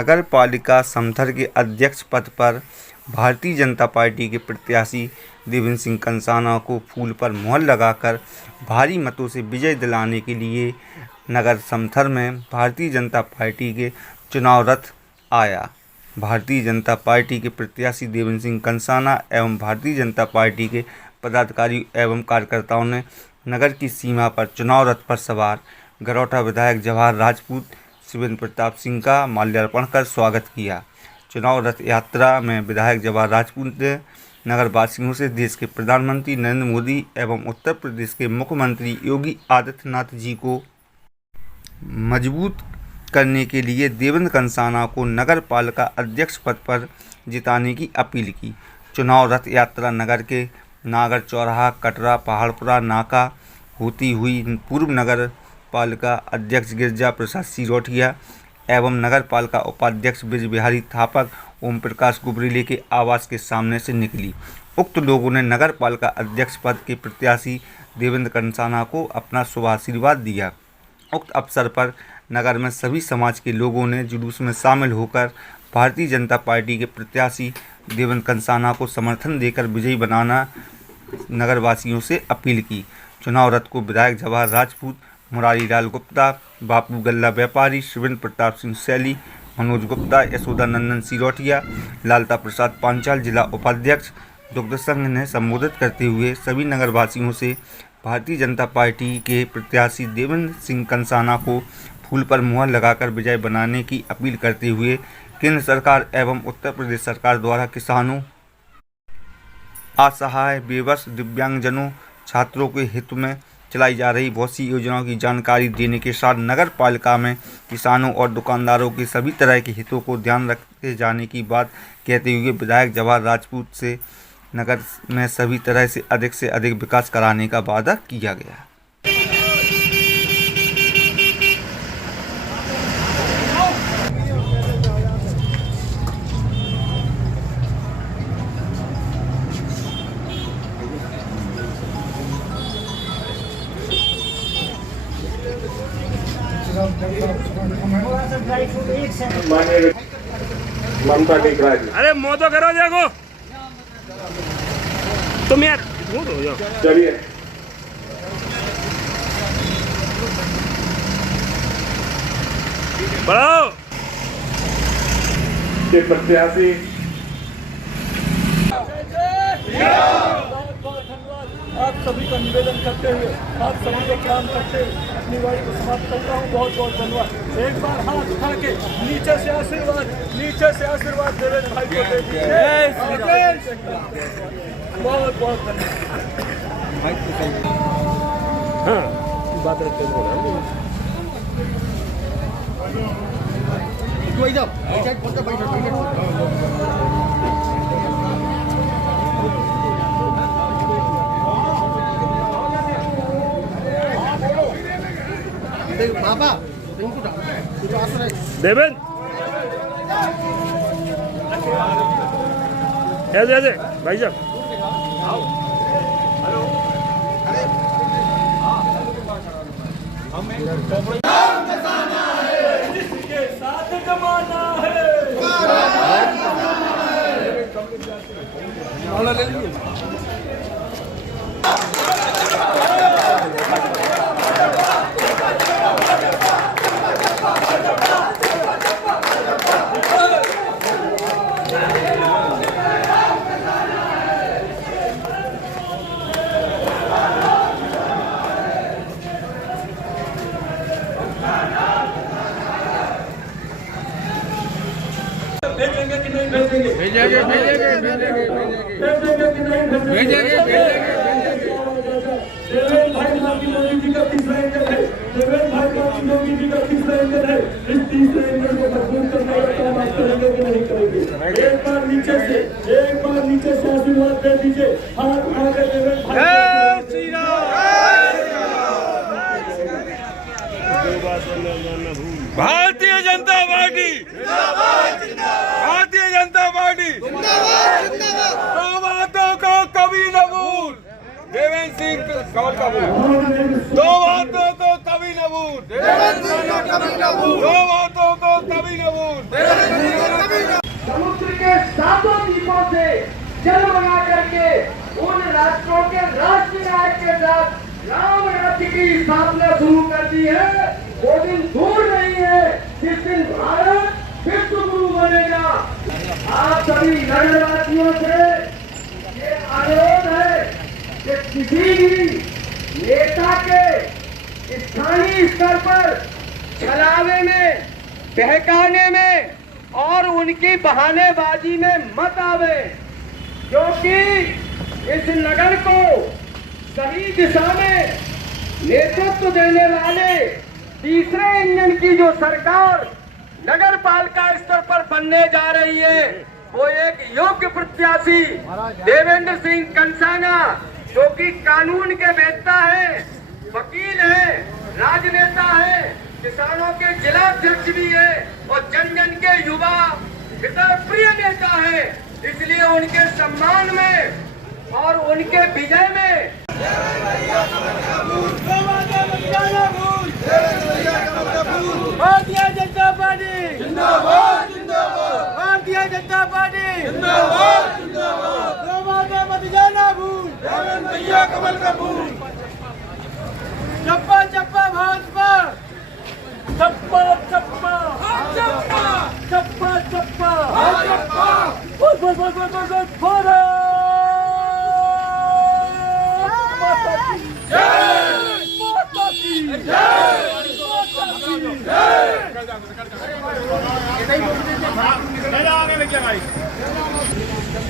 नगर पालिका समथर के अध्यक्ष पद पर भारतीय जनता पार्टी के प्रत्याशी देवेंद्र सिंह कंसाना को फूल पर मुहर लगाकर भारी मतों से विजय दिलाने के लिए नगर समथर में भारतीय जनता पार्टी के चुनाव रथ आया। भारतीय जनता पार्टी के प्रत्याशी देवेंद्र सिंह कंसाना एवं भारतीय जनता पार्टी के पदाधिकारी एवं कार्यकर्ताओं ने नगर की सीमा पर चुनाव रथ पर सवार गरौटा विधायक जवाहर राजपूत शिवेंद्र प्रताप सिंह का माल्यार्पण कर स्वागत किया। चुनाव रथ यात्रा में विधायक जवाहर राजपूत ने नगरवासियों से देश के प्रधानमंत्री नरेंद्र मोदी एवं उत्तर प्रदेश के मुख्यमंत्री योगी आदित्यनाथ जी को मजबूत करने के लिए देवेंद्र कंसाना को नगर पालिका अध्यक्ष पद पर जिताने की अपील की। चुनाव रथ यात्रा नगर के नागर चौराहा, कटरा, पहाड़पुरा नाका होती हुई पूर्व नगर पालिका अध्यक्ष गिरिजा प्रसाद सिरोठिया एवं नगर पालिका उपाध्यक्ष ब्रज बिहारी थापक ओम प्रकाश गुबरेली के आवास के सामने से निकली। उक्त लोगों ने नगर पालिका अध्यक्ष पद के प्रत्याशी देवेंद्र कंसाना को अपना शुभ आशीर्वाद दिया। उक्त अवसर पर नगर में सभी समाज के लोगों ने जुलूस में शामिल होकर भारतीय जनता पार्टी के प्रत्याशी देवेंद्र कंसाना को समर्थन देकर विजयी बनाना नगरवासियों से अपील की। चुनाव रथ को विधायक जवाहर राजपूत, मुरारी लाल गुप्ता, बापू गल्ला व्यापारी, शिवेंद्र प्रताप सिंह सैली, मनोज गुप्ता, यशोदानंदन सिरोठिया, लालता प्रसाद पांचाल जिला उपाध्यक्ष दुग्ध संघ ने संबोधित करते हुए सभी नगरवासियों से भारतीय जनता पार्टी के प्रत्याशी देवेंद्र सिंह कंसाना को फूल पर मुहर लगाकर विजय बनाने की अपील करते हुए केंद्र सरकार एवं उत्तर प्रदेश सरकार द्वारा किसानों, असहाय, बेबस, दिव्यांगजनों, छात्रों के हित में चलाई जा रही बहुत सी योजनाओं की जानकारी देने के साथ नगर पालिका में किसानों और दुकानदारों के सभी तरह के हितों को ध्यान रखे जाने की बात कहते हुए विधायक जवाहर राजपूत से नगर में सभी तरह से अधिक विकास कराने का वादा किया गया। अरे मुँह तो करो देखो तुम यार चलिए बढ़ाओ के प्रत्याशी आप सभी का निवेदन करते हुए आप सभी का काम करते हुए अपनी वाणी को समाप्त करता हूँ। बहुत बहुत धन्यवाद। एक बार हाथ उठा के नीचे से आशीर्वाद देवेंद्र भाई को दे दीजिए। बहुत बहुत धन्यवाद। हाँ बात रखते देवेंद्र ऐसे भाई साहब जिसके साथ जमाना है भेजेंगे कि नहीं भेजेंगे? भेजेंगे देवेंद्र भाई मोदी जी का तीसरा इंजन है। देवेंद्र भाई मोदी जी का तीसरा इंजन है। इस तीसरे इंजन को मजबूत करने का काम आप करेंगे कि नहीं करेंगे? एक बार नीचे से आशीर्वाद दे दीजिए। हाथ उठा कर देवेंद्र भाई भारतीय जनता पार्टी भारतीय जनता पार्टी दो बातों को कभी न भूल देवेंद्र सिंह कमल का भूल दो बातों को कभी न भूल दो बातों को कभी न भूल समुद्र के सातों द्वीपों से जल मंगा करके उन राष्ट्रों के राष्ट्रीय नायक के साथ राम राज्य की स्थापना शुरू कर दी है। वो दिन दूर नहीं है जिस दिन भारत विश्व गुरु बनेगा। आप सभी नगरवासियों से ये अनुरोध है कि किसी भी नेता के स्थानीय स्तर पर छलावे में, बहकाने में और उनकी बहानेबाजी में मत आवे, क्योंकि इस नगर को सही दिशा में नेतृत्व देने वाले तीसरे इंजन की जो सरकार नगर पालिका स्तर पर बनने जा रही है, वो एक योग्य प्रत्याशी देवेंद्र सिंह कंसाना, जो कि कानून के वेत्ता है, वकील है, राजनेता है, किसानों के जिला अध्यक्ष भी है और जन जन के युवा हितैषी प्रिय नेता है। इसलिए उनके सम्मान में और उनके विजय में भारतीय जनता पार्टी जिंदाबाद, जिंदाबाद, भारतीय जनता पार्टी जिंदाबाद, जिंदाबाद, मत जाना भूल, भैया कमल का फूल, चप्पा चप्पा भाजपा, चप्पा चप्पा चप्पा चप्पा चप्पा चप्पा, बोल बोल बोल बोल बोल भारत माता की जय, माता की जय, माता की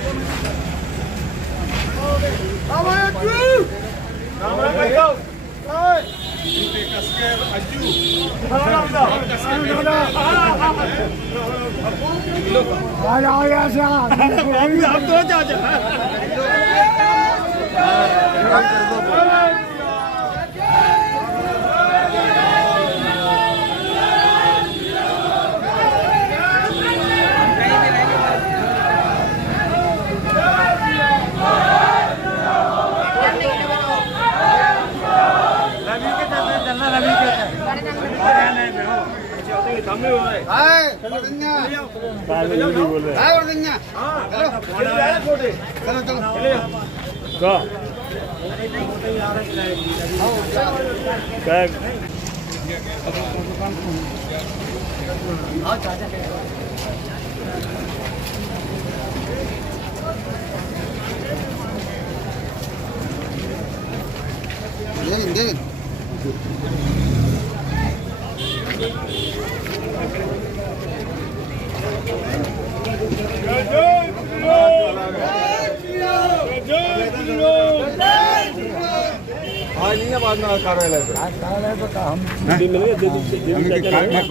आज नहीं है, बाद में कार्यालय पे। कार्यालय पे का हम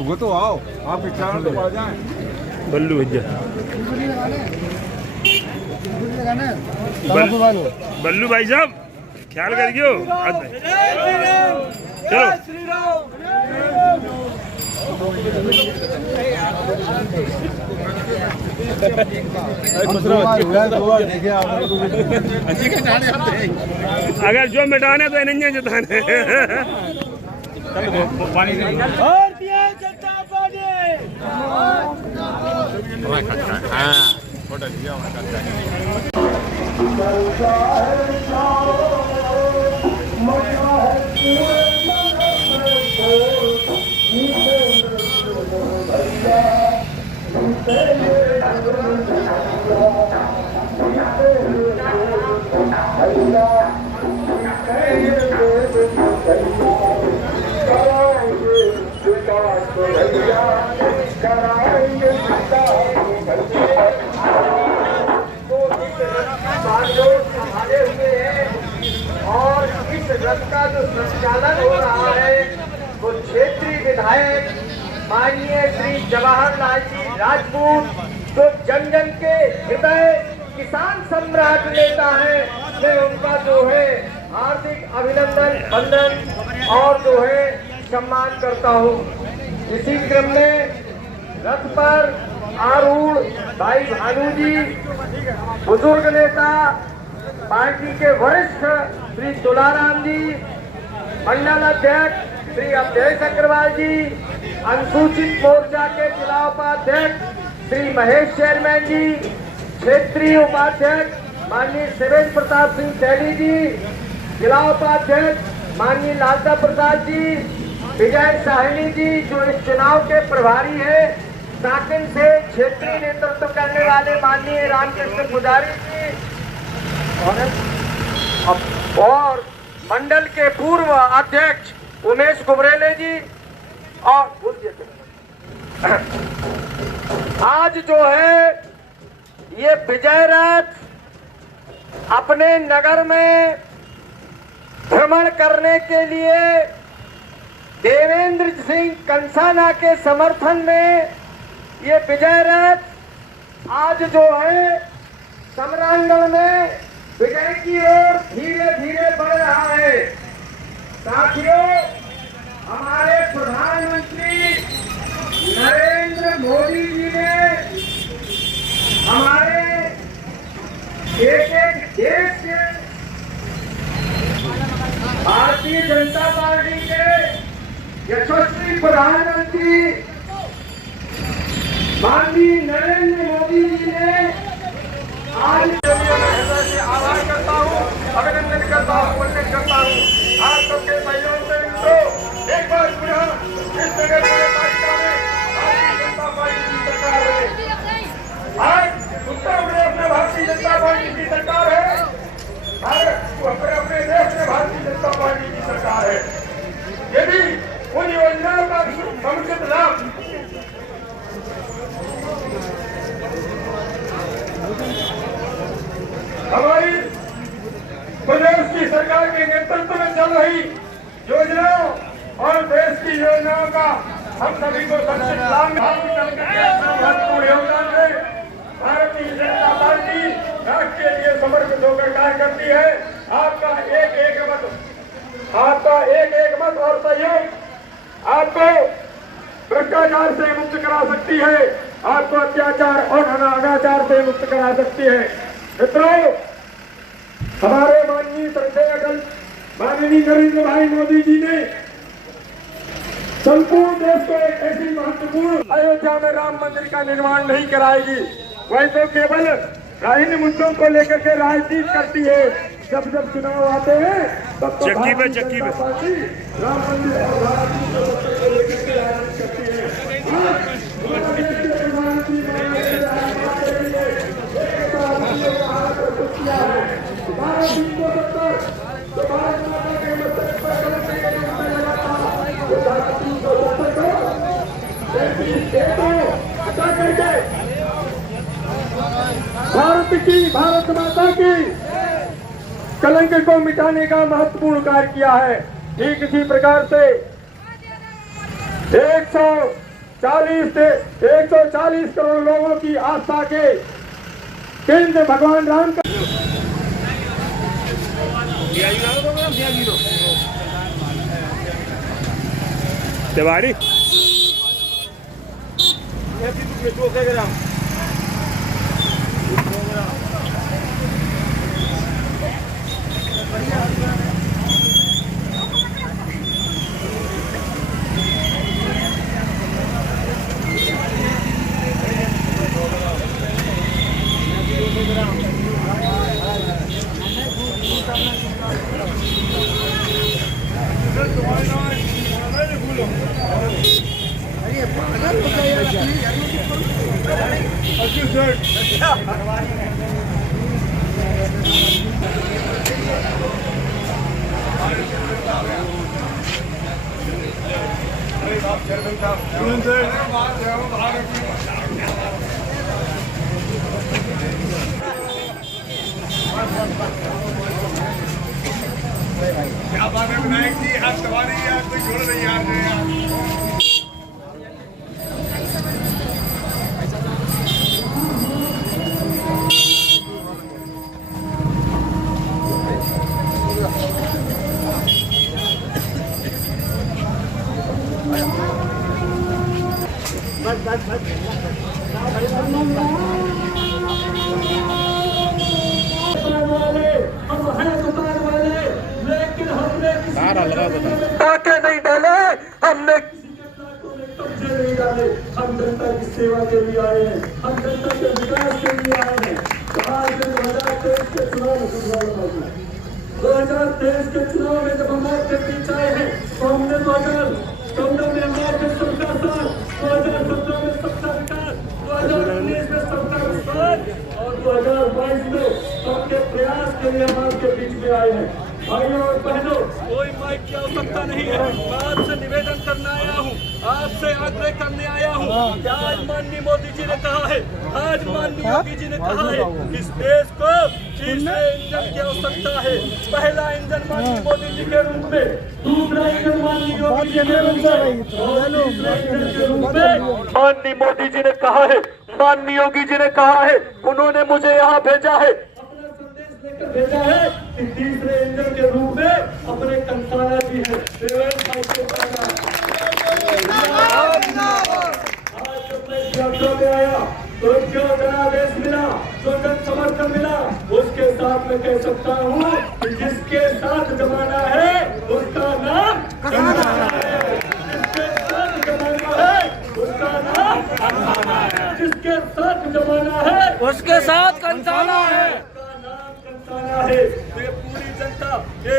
वो तो आओ, आप विचार तो पड़ जाए। बल्लू भैया, बल्लू भाई साहब ख्याल करियो। अगर जो मिटाने तो नहीं जिताने। भारतीय जनता पार्टी और इस रथ का जो संचालन हो रहा है वो क्षेत्रीय विधायक माननीय श्री जवाहरलाल जी राजपूत, जो जन जन के हृदय किसान सम्राट नेता है, मैं उनका जो है हार्दिक अभिनंदन, वंदन और जो है सम्मान करता हूँ। इसी क्रम में रथ पर आरूढ़ भाई भानु जी, बुजुर्ग नेता पार्टी के वरिष्ठ श्री तुलाराम जी, मंडल अध्यक्ष श्री अवधेश अग्रवाल जी, अनुसूचित मोर्चा के जिला उपाध्यक्ष श्री महेश चेयरमैन जी, क्षेत्रीय उपाध्यक्ष माननीय शिवेंद्र प्रताप सिंह सैनी जी, जिला उपाध्यक्ष माननीय लालता प्रसाद जी, विजय साहिनी जी जो इस चुनाव के प्रभारी है, साकिन से क्षेत्रीय नेतृत्व करने वाले माननीय रामकृष्ण पुजारी जी और मंडल के पूर्व अध्यक्ष उमेश कुबरेले जी और आज जो है ये विजय रथ अपने नगर में भ्रमण करने के लिए देवेंद्र सिंह कंसाना के समर्थन में ये विजय रथ आज जो है समरांगण में विजय की ओर धीरे धीरे बढ़ रहा है। साथियों, हमारे प्रधानमंत्री नरेंद्र मोदी जी ने हमारे एक एक देश के भारतीय जनता पार्टी के यशस्वी प्रधानमंत्री माननीय नरेंद्र मोदी जी ने आज से आभार करता हूँ, अभिनंदन करता हूँ, उल्लेख करता हूँ। आप सबके सहयोग से इनको एक बार पुनः इस नगर पालिका में भारतीय जनता पार्टी की सरकार है। आज उत्तर प्रदेश में भारतीय जनता पार्टी की सरकार है, अपने देश में भारतीय जनता पार्टी की सरकार है। यदि उन योजनाओं का समुचित लाभ हमारी प्रदेश की सरकार के नेतृत्व में चल रही योजनाओं और देश की योजनाओं का हम सभी को समुचित लाभ महत्वपूर्ण योगदान है। भारतीय जनता पार्टी राष्ट्र के लिए समर्पित होकर कार्य करती है। आपका एक एक मत और सहयोग आपको भ्रष्टाचार से मुक्त करा सकती है, आपको अत्याचार और अनाचार से मुक्त करा सकती है। मित्रों, हमारे माननीय श्रद्धेय अटल माननीय नरेंद्र भाई मोदी जी ने संपूर्ण देश को एक ऐसी महत्वपूर्ण अयोध्या में राम मंदिर का निर्माण नहीं कराएगी, वह तो केवल इन मुद्दों को लेकर के राजनीति करती है। जब जब चुनाव आते हैं तब तो चक्की पे पार्टी राम मंदिर और राजनीति को लेकर के राजनीति करती है। भारत माता की कलंक को मिटाने का महत्वपूर्ण कार्य किया है। ठीक इसी प्रकार से 140 करोड़ लोगों की आस्था के केंद्र भगवान राम का तिवारी क्या बात है विनायक जी, आप सवारी यार कोई छोड़ नहीं यार। बस सरकार है, हम जनता की सेवा के लिए आए हैं, हम जनता के विकास के लिए आए हैं। तो आज 2023 के चुनाव में 2023 के चुनाव में जब हम आपके बीच आए हैं तो हमने 2014 में हम आपके सबका साथ, 2017 में सबका विकास, 2019 में सबका विश्वास और 2022 में सबके प्रयास के लिए हम आपके बीच में आए हैं। भाइयों और बहनों, कोई माइक की आवश्यकता नहीं है। मैं आपसे निवेदन करने आया हूँ, आपसे आग्रह करने आया हूँ कि आज माननीय मोदी जी ने कहा है, आज माननीय योगी जी ने कहा है कि इस देश को तीसरे इंजन की आवश्यकता है। पहला इंजन माननीय मोदी जी के रूप में, दूसरा इंजन माननीय योगी जी के रूप में और तीसरे इंजन के रूप में माननीय मोदी जी ने कहा है, माननीय योगी जी ने कहा है, उन्होंने मुझे यहाँ भेजा है, भेजा है कि तीसरे इंजन के रूप में अपने कंसाना जी है। आज जब मैं यात्रा में आया तो जो जनादेश मिला, जो जन समर्थन मिला, उसके साथ मैं कह सकता हूँ कि जिसके साथ जमाना है उसका नाम कंसाना है, जिसके साथ जमाना है उसका नाम कंसाना है, जिसके साथ जमाना है उसके साथ कंसाना है। है। ये पूरी जनता, ये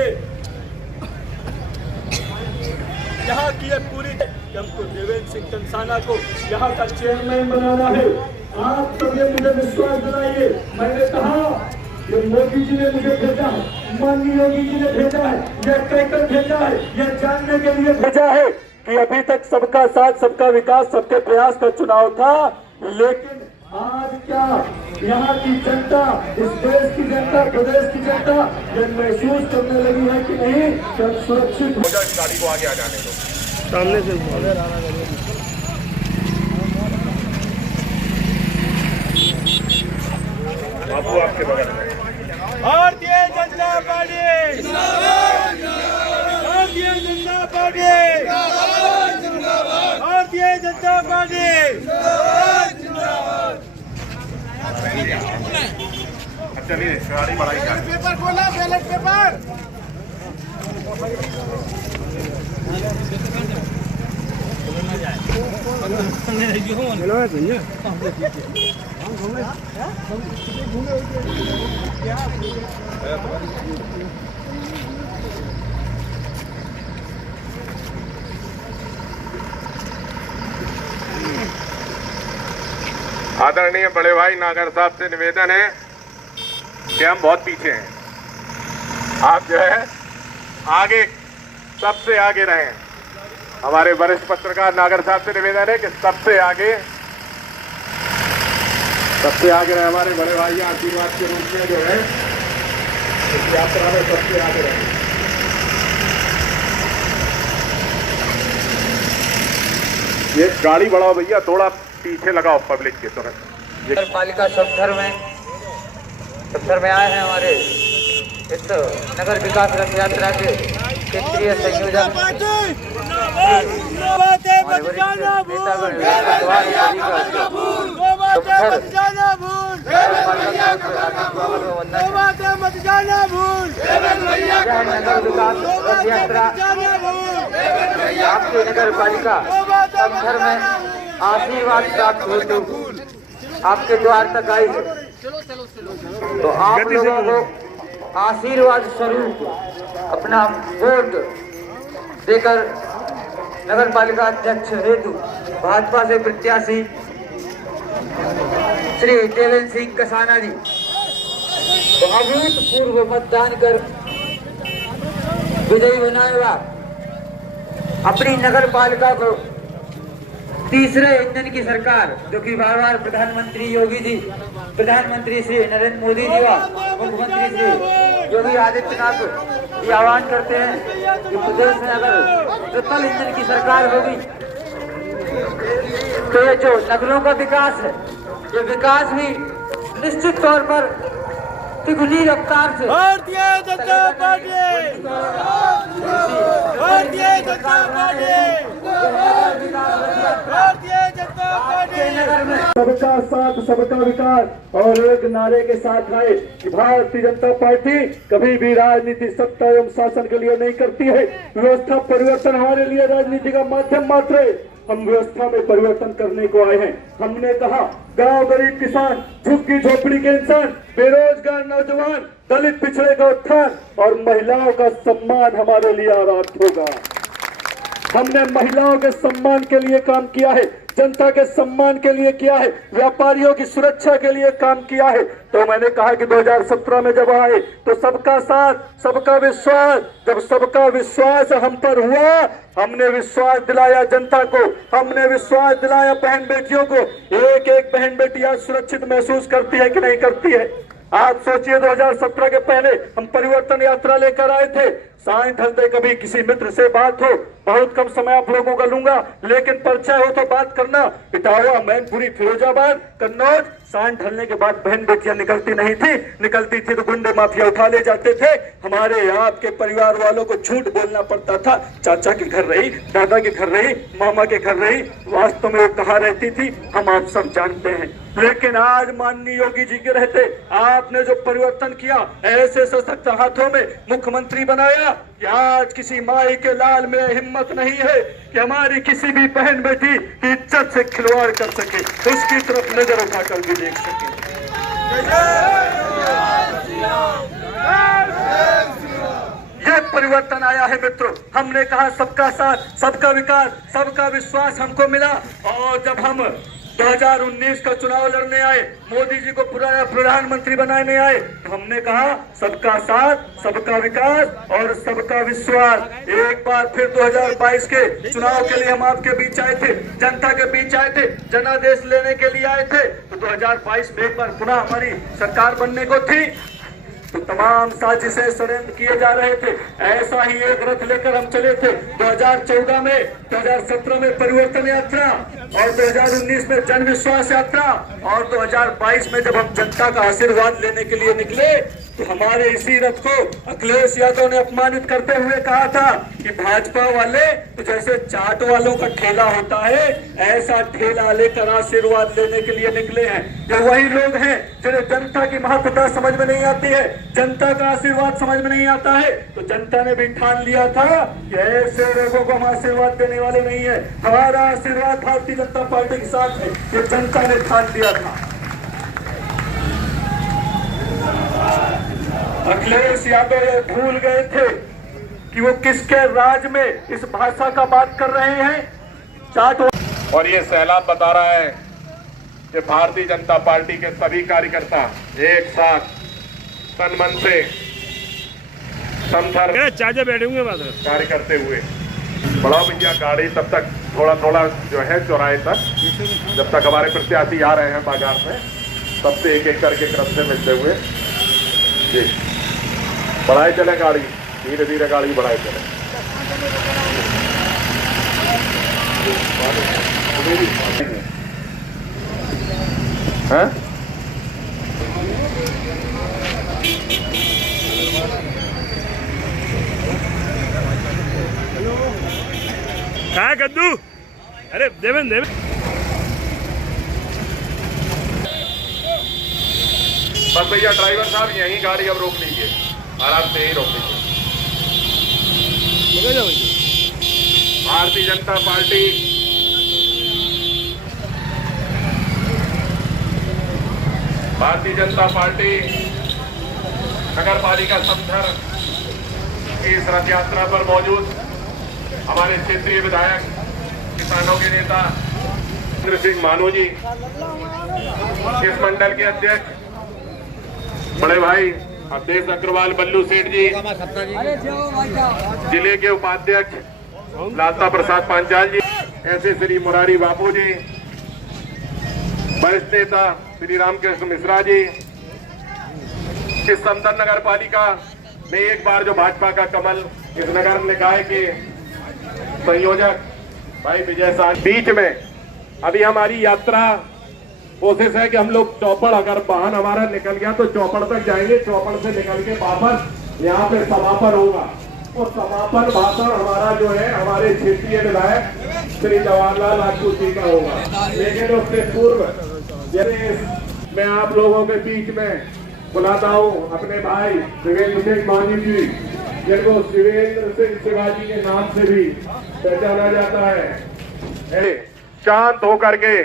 यहाँ की पूरी हमको देवेंद्र सिंह कंसाना को यहाँ का चेयरमैन बनाना है। आप सब ये मुझे विश्वास दिलाइए। मैंने कहा कि मोदी जी ने मुझे भेजा है, माननीय योगी जी ने भेजा है, यह कहकर भेजा है, यह जानने के लिए भेजा है कि अभी तक सबका साथ, सबका विकास, सबके प्रयास का चुनाव था, लेकिन आज क्या यहाँ की जनता, इस देश की जनता, प्रदेश की जनता ये महसूस करने लगी है कि नहीं कि हम सुरक्षित हो जाए। गाड़ी को आगे आ जाने दो, सामने से बापू आपके बगल में। Bharatiya Janata party, Bharatiya Janata party, Bharatiya Janata party. चलिए गाड़ी बढ़ाई जाए। पेपर खोला, बैलेट पेपर। आदरणीय बड़े भाई नागर साहब से निवेदन है कि हम बहुत पीछे हैं, आप जो है आगे, सबसे आगे रहें। हमारे वरिष्ठ पत्रकार नागर साहब से निवेदन है कि सबसे आगे रहे। हमारे बड़े भाई आशीर्वाद के रूप में जो है इस यात्रा में सबसे आगे रहें। ये गाड़ी बढ़ाओ भैया, थोड़ा पीछे लगाओ पब्लिक के तुरंत। नगर पालिका सप्तर में आए हैं हमारे इस नगर विकास रथ यात्रा के क्षेत्रीय संयोजक नगर विकास रथ यात्रा आपके नगर पालिका सप्तर में आशीर्वाद प्राप्त हेतु आपके द्वार तक आई है, तो आप लोगों को आशीर्वाद स्वरूप अपना वोट देकर नगर पालिका अध्यक्ष हेतु भाजपा से प्रत्याशी श्री देवेंद्र सिंह कंसाना जी को अभूतपूर्व मतदान कर विजयी बनाएगा। अपनी नगर पालिका को तीसरे इंजन की सरकार, जो कि बार बार प्रधानमंत्री योगी जी, प्रधानमंत्री श्री नरेंद्र मोदी जी व मुख्यमंत्री श्री योगी आदित्यनाथ ये आह्वान करते हैं कि प्रदेश में अगर ट्रिपल इंजन की सरकार होगी तो ये जो नगरों का विकास है, ये विकास भी निश्चित तौर पर तिगुनी रफ्तार से Bharatiya Janata party, Bharatiya Janata party, Bharatiya Janata party. सबका साथ, सबका विकास और एक नारे के साथ आए कि भारतीय जनता पार्टी कभी भी राजनीति सत्ता एवं शासन के लिए नहीं करती है। व्यवस्था परिवर्तन हमारे लिए राजनीति का माध्यम मात्र है। हम व्यवस्था में परिवर्तन करने को आए हैं। हमने कहा गांव गरीब किसान, झुग्गी झोपड़ी के इंसान, बेरोजगार नौजवान, दलित पिछड़े का उत्थान और महिलाओं का सम्मान हमारे लिए आराध्य होगा। हमने महिलाओं के सम्मान के लिए काम किया है, जनता के सम्मान के लिए किया है, व्यापारियों की सुरक्षा के लिए काम किया है। तो मैंने कहा कि 2017 में जब आए तो सबका साथ, सबका विश्वास, जब सबका विश्वास हम पर हुआ, हमने विश्वास दिलाया जनता को, हमने विश्वास दिलाया बहन बेटियों को। एक एक बहन बेटी आज सुरक्षित महसूस करती है कि नहीं करती है? आप सोचिए 2017 के पहले हम परिवर्तन यात्रा लेकर आए थे। साइं ढलते कभी किसी मित्र से बात हो, बहुत कम समय आप लोगों का लूंगा, लेकिन परिचय हो तो बात करना। इटावा, मैनपुरी, फिरोजाबाद, कन्नौज, साइं ढलने के बाद बहन बेटियां निकलती नहीं थी, निकलती थी तो गुंडे माफिया उठा ले जाते थे। हमारे आपके परिवार वालों को झूठ बोलना पड़ता था, चाचा के घर रही, दादा के घर रही, मामा के घर रही, वास्तव में वो कहाँ रहती थी हम आप सब जानते हैं। लेकिन आज माननीय योगी जी के रहते आपने जो परिवर्तन किया, ऐसे सशक्त हाथों में मुख्यमंत्री बनाया कि आज किसी माई के लाल में हिम्मत नहीं है कि हमारी किसी भी बहन बेटी की इज्जत से खिलवाड़ कर सके, उसकी तरफ नजर उठाकर भी देख सके। ये परिवर्तन आया है मित्रों। हमने कहा सबका साथ, सबका विकास, सबका विश्वास हमको मिला। और जब हम 2019 का चुनाव लड़ने आए, मोदी जी को प्रधानमंत्री बनाने आए, तो हमने कहा सबका साथ, सबका विकास और सबका विश्वास। एक बार फिर 2022 के चुनाव के लिए हम आपके बीच आए थे, जनता के बीच आए थे, जनादेश लेने के लिए आए थे। तो 2022 में एक बार पुनः हमारी सरकार बनने को थी, तो तमाम साजिशें षड्यंत्र किए जा रहे थे। ऐसा ही एक रथ लेकर हम चले थे 2014 में, 2017 में परिवर्तन यात्रा और 2019 में जन विश्वास यात्रा और 2022 में जब हम जनता का आशीर्वाद लेने के लिए निकले तो हमारे इसी रथ को अखिलेश यादव ने अपमानित करते हुए कहा था कि भाजपा वाले तो जैसे चाट वालों का ठेला होता है, ऐसा ठेला लेकर आशीर्वाद लेने के लिए निकले हैं। ये वही लोग हैं जिन्हें जनता की महत्वता समझ में नहीं आती है, जनता का आशीर्वाद समझ में नहीं आता है। तो जनता ने भी ठान लिया था कि ऐसे लोगों को हम आशीर्वाद देने वाले नहीं है, हमारा आशीर्वाद भारतीय जनता पार्टी के साथ है, ये जनता ने ठान लिया था। अखिलेश यादव ये भूल गए थे कि वो किसके राज में इस भाषा का बात कर रहे हैं। चाट और ये सैलाब बता रहा है कि भारतीय जनता पार्टी के सभी कार्यकर्ता एक साथ तन मन से समथर कार्य करते हुए बढ़ाओ भैया गाड़ी तब तक थोड़ा थोड़ा जो है चौराहे तक, जब तक हमारे प्रत्याशी आ रहे हैं बाजार में, तब से एक एक करके क्रम से मिलते हुए जी बढ़ाए चले गाड़ी, धीरे धीरे गाड़ी बढ़ाए चले। हाँ? कहा कद्दू? अरे देवेंद्र बस भैया ड्राइवर साहब यहीं गाड़ी अब रोक लीजिए, आराम से यहीं रोक लीजिए। भारतीय जनता पार्टी नगर पालिका समथर की इस रथ यात्रा पर मौजूद हमारे क्षेत्रीय विधायक, किसानों के नेता इंद्र सिंह मानो जी, इस मंडल के अध्यक्ष बड़े भाई अवधेश अग्रवाल बल्लू सेठ जी, जिले के उपाध्यक्ष लालता प्रसाद पांचाल जी, ऐसे श्री मुरारी बापू जी, वरिष्ठ नेता श्री रामकृष्ण मिश्रा जी। इस समथर नगर पालिका में एक बार जो भाजपा का कमल इस नगर में निकाय के संयोजक भाई विजय साह, बीच में अभी हमारी यात्रा कोशिश है कि हम लोग चौपड़, अगर वाहन हमारा निकल गया तो चौपड़ तक जाएंगे, चौपड़ से निकल के वापस यहाँ पे समापन होगा। और समापन भाषण हमारा जो है हमारे क्षेत्रीय विधायक श्री जवाहरलाल राजपूत जी का होगा। लेकिन उससे पूर्व मैं आप लोगों के बीच में बुलाता हूँ अपने भाई शिवेंद्र सिंह मानी जी, जिनको शिवेंद्र सिंह शिवाजी के नाम से भी पहचाना जाता है। शांत होकर के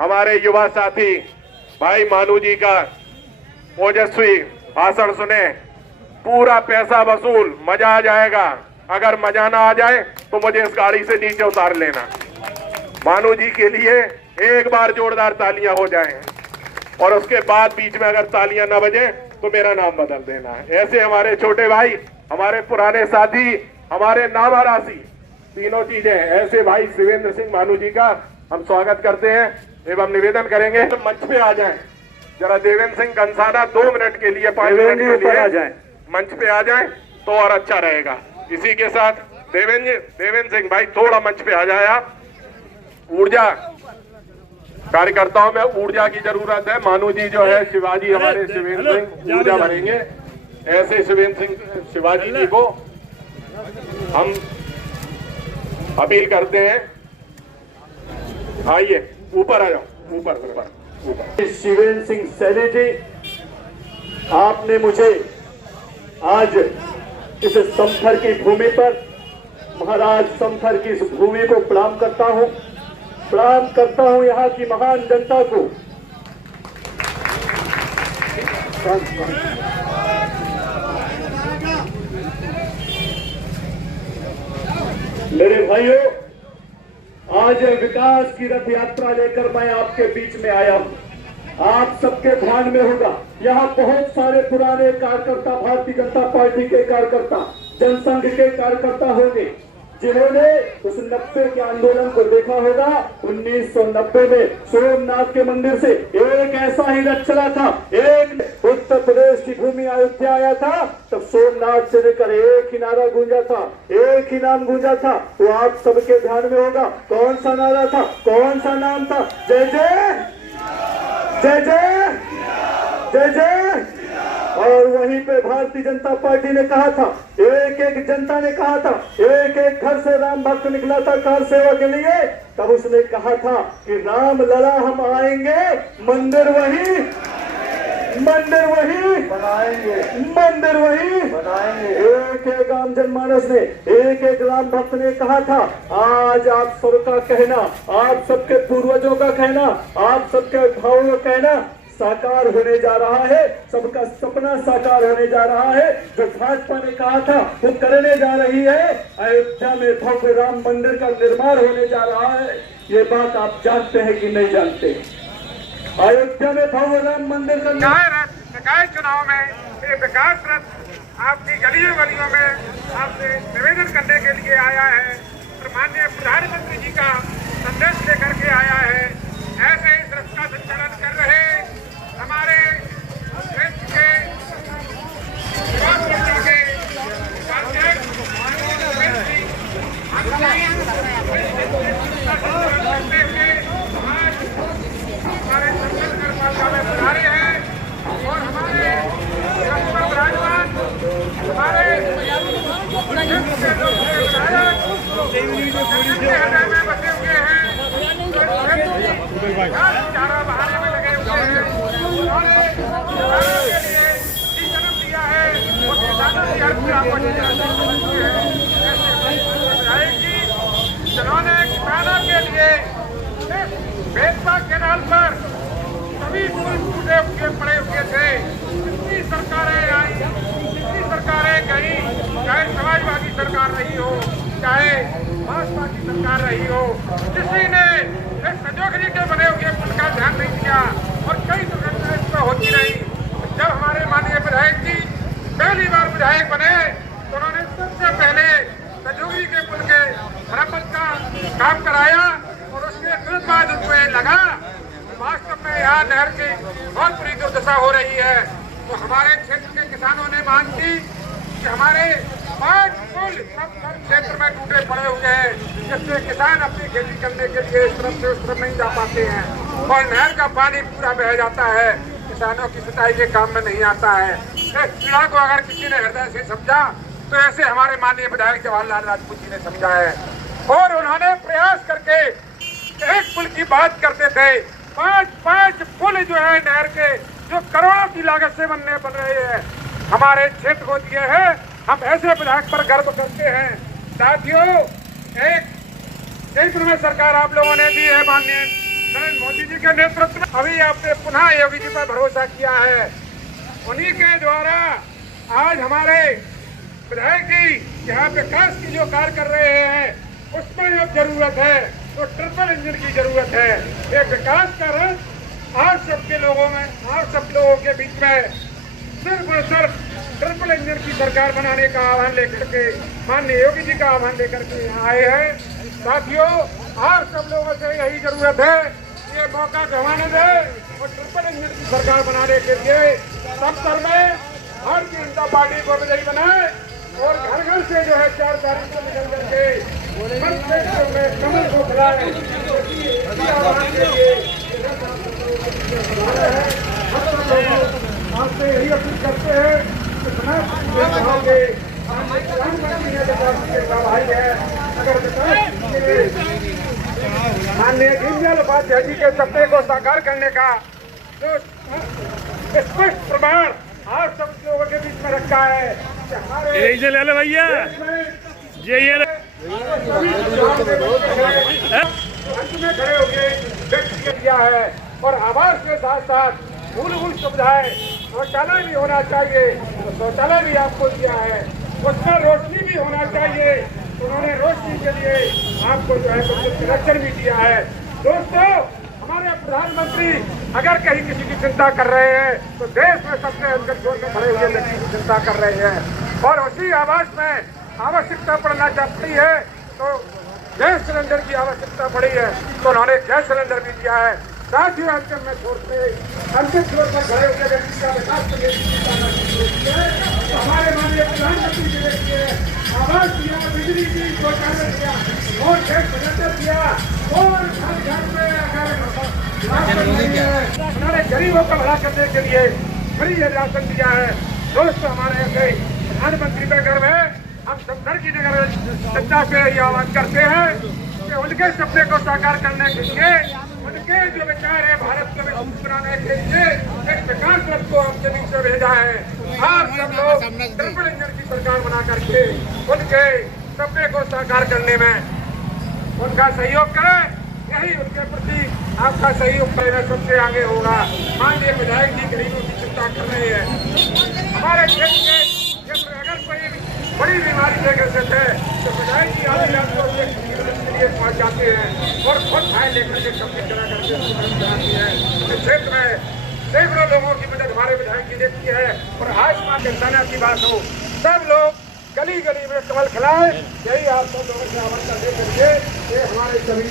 हमारे युवा साथी भाई मानू जी का ओजस्वी भाषण सुने। पूरा पैसा वसूल, मजा आ जाएगा। अगर मजा ना आ जाए तो मुझे इस गाड़ी से नीचे उतार लेना। मानू जी के लिए एक बार जोरदार तालियां हो जाएं और उसके बाद बीच में अगर तालियां ना बजे तो मेरा नाम बदल देना है। ऐसे हमारे छोटे भाई, हमारे पुराने साथी, हमारे नामा राशि, तीनों चीजें ऐसे भाई शिवेंद्र सिंह मानू जी का हम स्वागत करते हैं एवं निवेदन करेंगे तो मंच पे आ जाएं। जरा देवेंद्र सिंह कंसाना 2 मिनट के लिए 5 मिनट के लिए आ जाएं, मंच पे आ जाएं तो और अच्छा रहेगा। इसी के साथ देवेंद्र सिंह भाई थोड़ा मंच पे आ जाए आप। ऊर्जा कार्यकर्ताओं में ऊर्जा की जरूरत है। मानू जी जो है शिवाजी हमारे शिवेंद्र सिंह ऊर्जा भरेंगे। ऐसे शिवेंद्र सिंह शिवाजी जी को हम अपील करते हैं, आइए ऊपर आ जाओ, ऊपर। शिवेंद्र सिंह सैनी जी, आपने मुझे आज इस समथर की भूमि पर, महाराज समथर की इस भूमि को प्रणाम करता हूं यहाँ की महान जनता को। मेरे भाइयों, आज विकास की रथ यात्रा लेकर मैं आपके बीच में आया हूं। आप सबके ध्यान में होगा, यहाँ बहुत सारे पुराने कार्यकर्ता, भारतीय जनता पार्टी के कार्यकर्ता, जनसंघ के कार्यकर्ता होंगे जिन्होंने उस 90 के आंदोलन को देखा होगा। 1990 में सोमनाथ के मंदिर से एक ऐसा ही रथ चला था। एक उत्तर प्रदेश की भूमि अयोध्या आया था, तब सोमनाथ से लेकर एक ही नारा गूंजा था, एक ही नाम गूंजा था। वो आप सबके ध्यान में होगा। कौन सा नारा था, कौन सा नाम था? जय जय जय जय जय जय। और वहीं पे भारतीय जनता पार्टी ने कहा था, एक एक जनता ने कहा था, एक एक घर से राम भक्त निकला था कार सेवा के लिए। तब उसने कहा था कि राम लला हम आएंगे, मंदिर वही बनाएंगे, मंदिर वही बनाएंगे। एक एक आम जनमानस ने, एक एक राम भक्त ने कहा था। आज आप सबका कहना, आप सबके पूर्वजों का कहना, आप सबके भावों का कहना साकार होने जा रहा है। सबका सपना साकार होने जा रहा है। जो भाजपा ने कहा था वो करने जा रही है। अयोध्या में भव्य राम मंदिर का निर्माण होने जा रहा है। ये बात आप जानते हैं कि नहीं जानते? अयोध्या में भव्य राम मंदिर का निकाय चुनाव में ये विकास रथ आपकी गलियों गलियों में आपसे निवेदन करने के लिए आया है और माननीय प्रधानमंत्री जी का संदेश लेकर के आया है। ऐसे इस रथ का संचालन कर रहे हमारे देश के युवा मोर्चा के उपाध्यक्ष आज हमारे संसद पालिका में पधारे हैं और हमारे विराजमान हमारे हृदय में बसे हुए हैं, चारा बहाने में लगे हुए हैं। उन्होंने किसानों के लिए जन्म दिया है और किसानों की हर जिन्होंने किसानों के लिए बेतवा कैनाल पर सभी पुल टूटे हुए पड़े हुए थे। कितनी सरकारें आई, कितनी सरकारें गई, चाहे समाजवादी सरकार रही हो, चाहे भाजपा की सरकार रही हो, किसी ने संजोगरी के बने हुए पुल का ध्यान नहीं दिया और कई दुर्घटनाएं इस पर होती रही। जब हमारे माननीय विधायक जी पहली बार विधायक बने तो उन्होंने सबसे पहले संजोगरी के पुल के मरम्मत का काम कराया और उसके तुरंत बाद उसमें लगा। वास्तव में यहाँ नहर की बहुत बुरी दुर्दशा हो रही है। तो हमारे क्षेत्र के किसानों ने मांग की कि हमारे 5 पुल सब क्षेत्र में टूटे पड़े हुए हैं, जिससे किसान अपनी खेती करने के लिए इस तरफ से उस तरफ नहीं जा पाते हैं और नहर का पानी पूरा बह जाता है, किसानों की सिंचाई के काम में नहीं आता है। इस पीड़ा को अगर किसी ने हृदय से समझा तो ऐसे हमारे माननीय विधायक जवाहरलाल राजपूत जी ने समझा है और उन्होंने प्रयास करके एक पुल की बात करते थे। 5 पुल जो है नहर के, जो करोड़ों की लागत से बन रहे हैं, हमारे क्षेत्र को दिए हैं। हम ऐसे विधायक पर गर्व करते हैं। साथियों, एक केंद्र में सरकार आप लोगों ने दी है माननीय नरेंद्र मोदी जी के नेतृत्व में। अभी आपने पुनः योगी जी पर भरोसा किया है, उन्हीं के द्वारा आज हमारे विधायक जी यहाँ विकास की जो कार्य कर रहे हैं उसमें अब जरूरत है तो ट्रिपल इंजन की जरूरत है। ये विकास का रथ आज सबके लोगों में, आज सब लोगों के बीच में सिर्फ और सिर्फ ट्रिपल इंजन की सरकार बनाने का आह्वान लेकर के माननीय योगी जी का आह्वान लेकर के यहाँ आए हैं। साथियों, आज सब लोगों से यही जरूरत है, ये मौका गंवाने दे और ट्रिपल इंजन की सरकार बनाने के लिए सब स्तर में भारतीय जनता पार्टी को विजयी बनाए और घर घर से जो है 4 तारीख को निकल करके कमल को खिलाए। आपसे यही अपील करते हैं कि प्रधानमंत्री भाई है, अगर माननीय दीनदयाल उपाध्याय जी के सपने को साकार करने का जो स्पष्ट प्रमाण आज सब लोगों के बीच में रखा है कि हमारे भैया अंत में खड़े होकर व्यक्त किया है। और आवास के साथ साथ मूलभूत सुविधाएं, शौचालय भी होना चाहिए तो शौचालय भी आपको दिया है, उसमें रोशनी भी होना चाहिए, उन्होंने रोशनी के लिए आपको जो है कुछ कनेक्शन भी दिया है। दोस्तों, हमारे प्रधानमंत्री अगर कहीं किसी की चिंता कर रहे हैं तो देश में सबसे अंदर जोर में खड़े हुए व्यक्ति की चिंता कर रहे हैं। और उसी आवास में आवश्यकता पड़ना चाहती है तो गैस सिलेंडर की आवश्यकता पड़ी है तो उन्होंने गैस सिलेंडर भी दिया है। साथ ही अंतिम में छोड़ते अंतिम फ्लोर पर खड़े होकर व्यक्ति का विकास करने की चिंता करती है। हमारे माननीय प्रधानमंत्री जी ने आवास दिया, बिजली दी, शौचालय दिया और गैस सिलेंडर दिया और घर में उन्होंने गरीबों का भला करने के लिए फ्री राशन दिया है। दोस्तों, हमारे ऐसे प्रधानमंत्री के घर में हम सब की नगर जनता से ये आह्वान करते हैं कि उनके सपने को साकार करने के लिए, उनके जो विचार है भारत को विकसित बनाने के लिए एक विकास रथ को हमसे बीच में भेजा है। आप सब लोग ट्रिपल इंजन की सरकार बना करके उनके सपने को साकार करने में उनका सहयोग करें। यही उनके प्रति आपका सहयोग करना सबसे आगे होगा। माननीय विधायक जी गरीबों की चिंता कर रहे हैं। हमारे क्षेत्र में अगर कोई बड़ी बीमारी से ग्रसित है तो विधायक जी आगे आपको के लिए पहुंच जाते हैं और खुद फाइल लेकर के सबकी तरह करके है। इस क्षेत्र में सैकड़ों लोगों की मदद हमारे विधायक जी देती है। और आयुष्मान जनता की बात हो, सब लोग गली गली में कमल खिलाए, यही आप सब लोगों से आवाज दे करके ये हमारे सभी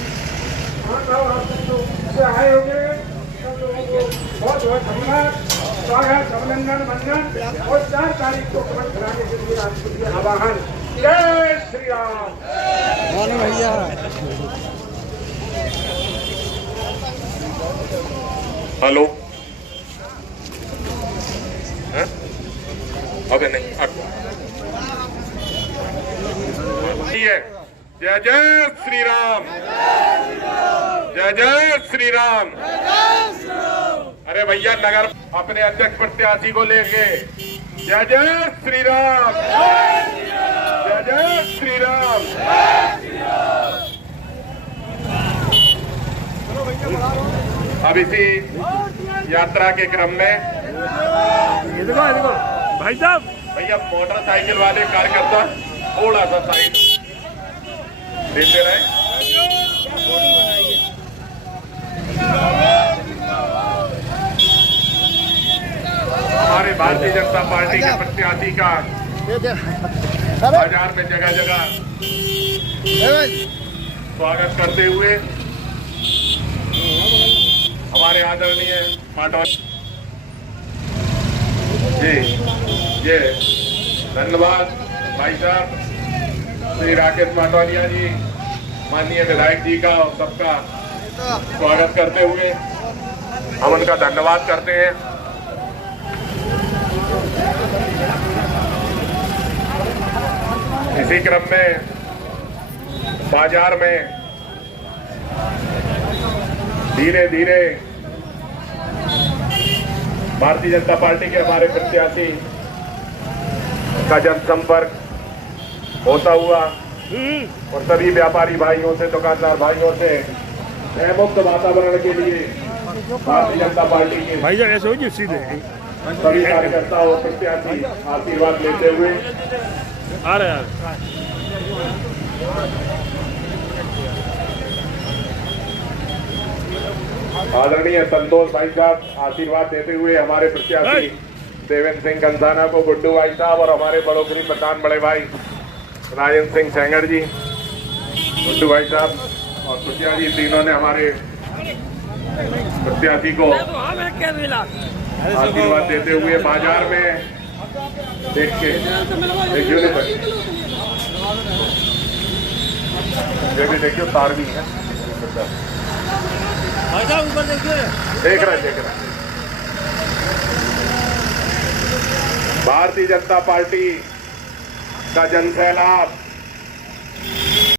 से आए होंगे। सब लोगों को बहुत बहुत धन्यवाद, स्वागत, अभिनंदन, वंदन और 4 तारीख को कमल खिलाने के लिए आपके लिए आह्वान। जय श्री राम। भैया हेलो, अबे नहीं जय जय श्री राम, जय जय श्री राम। अरे भैया, नगर अपने अध्यक्ष प्रत्याशी को लेके जय जय श्री राम, जय जय श्री राम। अब इसी यात्रा के क्रम में भाई साहब, भैया मोटरसाइकिल वाले कार्यकर्ता थोड़ा सा साइड देते रहे। हमारे भारतीय जनता पार्टी के प्रत्याशी का बाजार में जगह जगह स्वागत करते हुए हमारे आदरणीय माटवाल जी, धन्यवाद भाई साहब श्री राकेश माटवालिया जी, माननीय विधायक जी का और सबका स्वागत करते हुए हम उनका धन्यवाद करते हैं। इसी क्रम में बाजार में धीरे धीरे भारतीय जनता पार्टी के हमारे प्रत्याशी का जनसंपर्क होता हुआ और सभी व्यापारी भाइयों से, दुकानदार भाइयों से मुक्त वातावरण के लिए भारतीय जनता पार्टी के भाई साहब ऐसे हो जी सीधे सभी कार्यकर्ता और प्रत्याशी आशीर्वाद लेते हुए आ रहे यार। आदरणीय संतोष भाई साहब आशीर्वाद देते हुए हमारे प्रत्याशी देवेंद्र सिंह कंसाना को, गुड्डू भाई साहब और हमारे बड़ोगरी प्रधान बड़े भाई राजन सिंह सेंगर जी, गुड्डू भाई साहब और प्रत्याशी तीनों ने हमारे प्रत्याशी को आशीर्वाद देते हुए बाजार में देख के देखियो तार भी है, देख रहे भारतीय जनता पार्टी का जनसैलाब